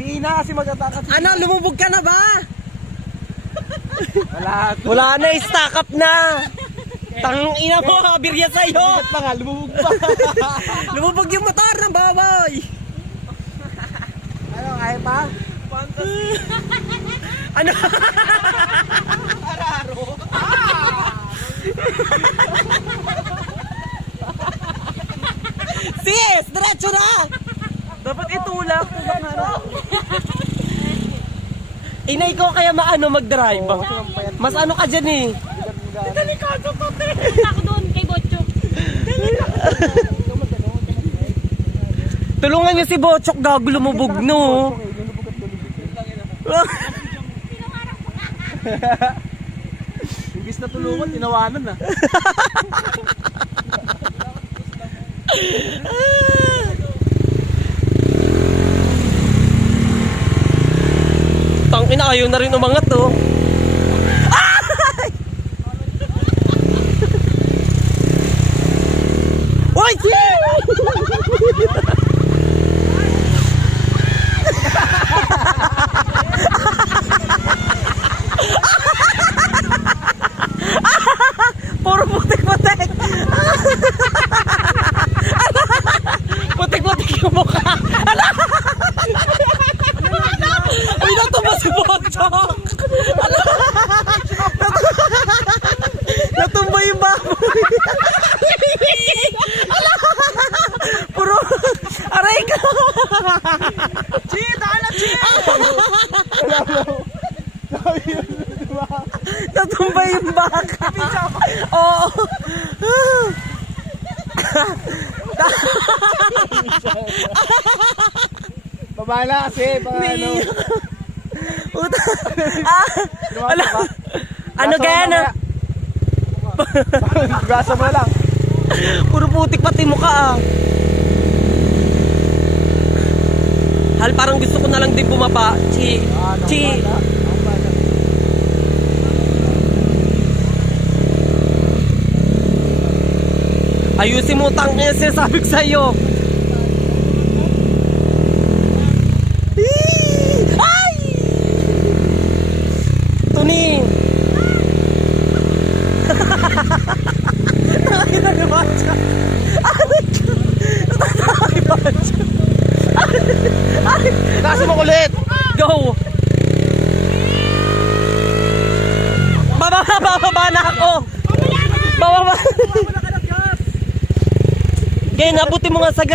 Si Ina kasi magatakas. Ano, lumubog ka na ba? Wala na, stack up na. Tang ina mo, birya sa'yo. Bigat pa nga, lumubog pa. Lumubog yung motor ng baboy. Ano, kaya pa? Ano? Araro. Sis, diretso na. Dapat itulak. Inay ko kaya maano mag-drive. Mas ano ka dyan eh. Delikado pa, te. Ako doon kay Botchok. Tulungan niyo si Botchok, gago lumubog no. Imbis na tulungan, tinawanan na. Tangina, ayaw na rin umangat oh. Oy! Puro putik-putik. Putik-putik yung mukha. Uy, natumba si Botchok. Natumba yung baboy. Puro, aray ka. Cheat! Alam, cheat! Natumba yung baka. Oo. Baba na kasi, baka ano. Ala. Ano gaya na? Gasa mo na lang. Puro putik pati mukha ah. Hal, parang gusto ko na lang din bumaba. Chi. Ayusin mo tangke, sabi ko sa'yo. Ay! Tuni! Nakakita ni Bacha. Kasi mo ulit! Go! Bababa na ako! Bababa! Kaya nabuti mo nga sa